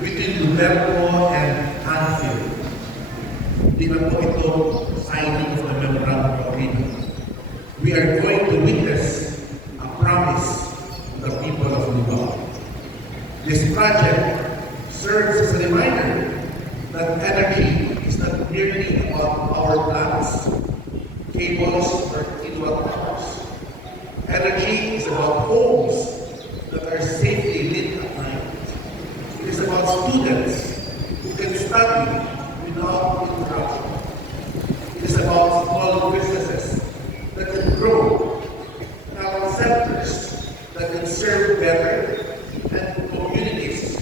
between Luberto and Anfield. Di na po ito signing of the memorandum of agreement. We are going to witness a promise to the people of Lubao. This project serves as a reminder that energy is not merely about power plants, cables, or kilowatt hours. Energy is about homes that are safely lit at night. It is about students who can study without interruption. It is about small businesses that can grow, private sectors that can serve better, and communities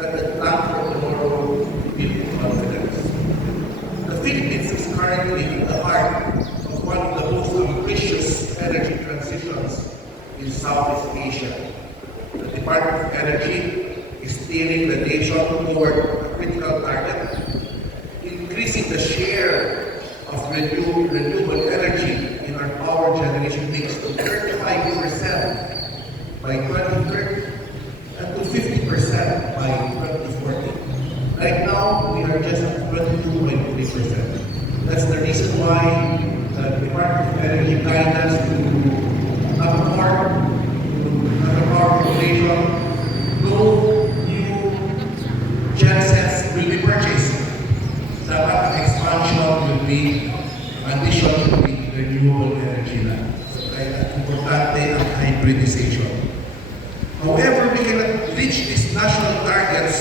that can plan for tomorrow with confidence. The Philippines is currently at the heart of one of the most ambitious energy transitions in Southeast Asia. The Department of Energy is steering the nation toward a critical target, increasing the share of renewable energy in our power generation mix to 35% by 2030 and to 50% by 2040. Right now, we are just at 22.3%. That's the reason why the Department of Energy guides us to have more power generation. No new gensets will be purchased. Dapat ang expansion will be, addition will be renewable energy na. So, kaya importante ang hybridization. However, we cannot reach these national targets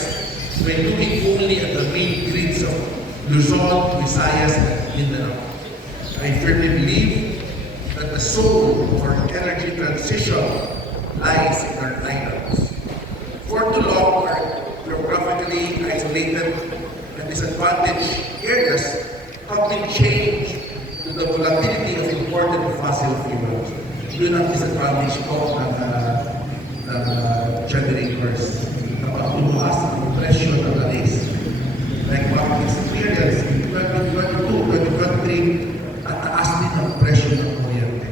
by looking only at the main grids of Luzon, Visayas, and Mindanao. I firmly believe that the soul of our energy transition lies in our islands. For too long, our geographically isolated and disadvantaged areas have been changed to the volatility of imported fossil fuels. Yun ang disadvantage po ng generators. Kapag tumuas ang presyo ng alis, like what we experienced in 2022, 2023, at taas din ang presyo ng kuryente.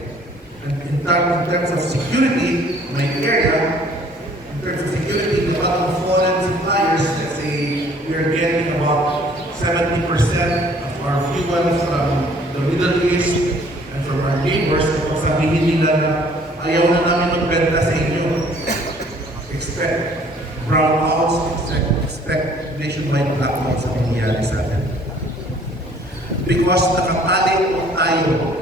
And in terms of security, my area, in terms of security, the bottom foreign suppliers, let's say, we are getting about 70% of our fuel from the Middle East and from our neighbors. Kung sabihin nila na ayaw na namin magbenta sa inyo, expect brownouts, expect nationwide blackouts ang nangyayari sa atin. Because nakatali po tayo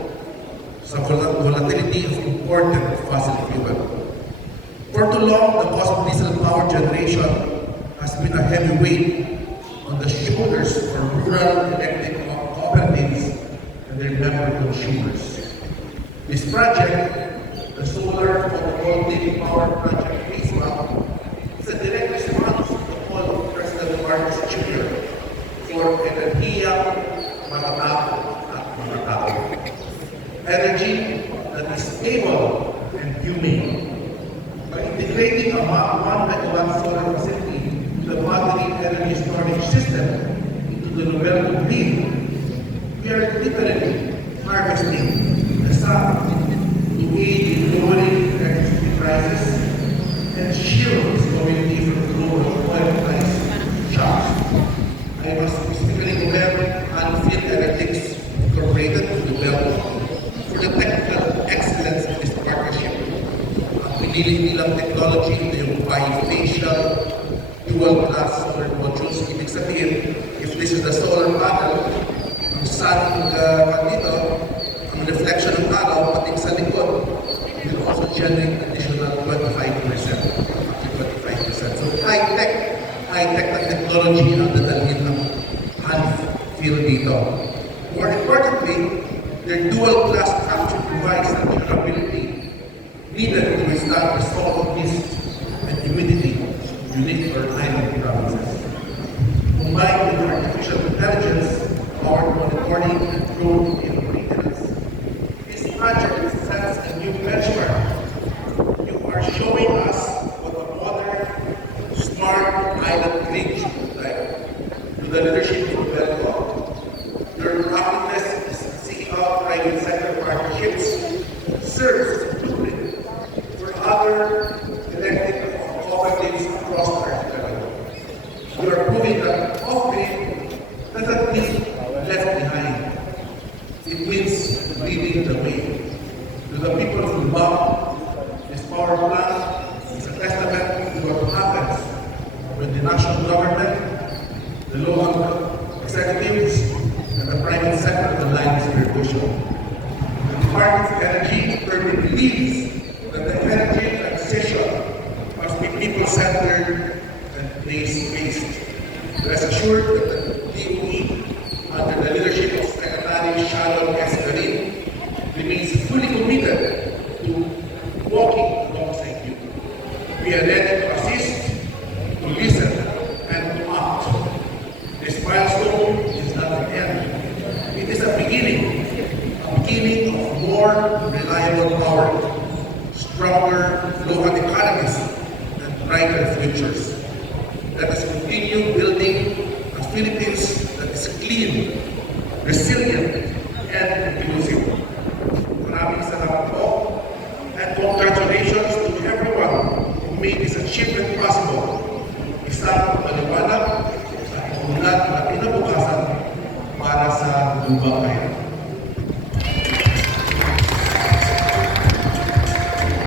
sa volatility of imported fossil fuel. For too long, the cost of diesel power generation has been a heavy weight on the shoulders of rural electric cooperatives and their member consumers. This project, the solar photovoltaic power project Phase 1, is a direct response to the call of President Marcos Jr. for enerhiyang matatapos at matatao. Energy that is stable and humane. By integrating a 1 megawatt solar facility to the battery energy storage system into the Luberto grid, we are literally harvesting the sun to aid in lowering electricity prices and shield this community from global oil price shocks. I must specifically commend Anfield Energetics Incorporated to Luberto for the technical excellence of this partnership. Ang pinili nilang technology, ito yung bifacial dual-class solar modules. Ibig sabihin, if this is the solar panel, ang sun dito, ang reflection ng araw, pati sa likod, will also generate additional 25%, up to 25%. So high-tech na technology ang dadalhin ng Anfield dito. More importantly, their dual-class capture provides the durability needed to withstand the storm mist and humidity unique to our island provinces. Combined with artificial intelligence, powered monitoring and drone maintenance, this project sets a new benchmark. You are showing us what a modern, smart island grid should look like. To the leadership of Belco, your practice is seeking out private sector partnerships serves as a blueprint for other electric cooperatives across our archipelago. executives and the private sector aligns their vision. The Department of Energy firmly believes that the energy transition must be people-centered and place-based. Rest assured that the DOE, under the leadership of Secretary Sharon S. Garin, remains fully committed to walking alongside you. We are ready to assist, to listen, and to act. This milestone is not the end. It is a beginning of more reliable power, stronger local economies, and brighter futures. Let us continue building a Philippines that is clean, resilient, and inclusive. Maraming salamat po, and congratulations to everyone who made this achievement possible. Isang maliwanag at unlad na pinabukasan para sa lubang bayan.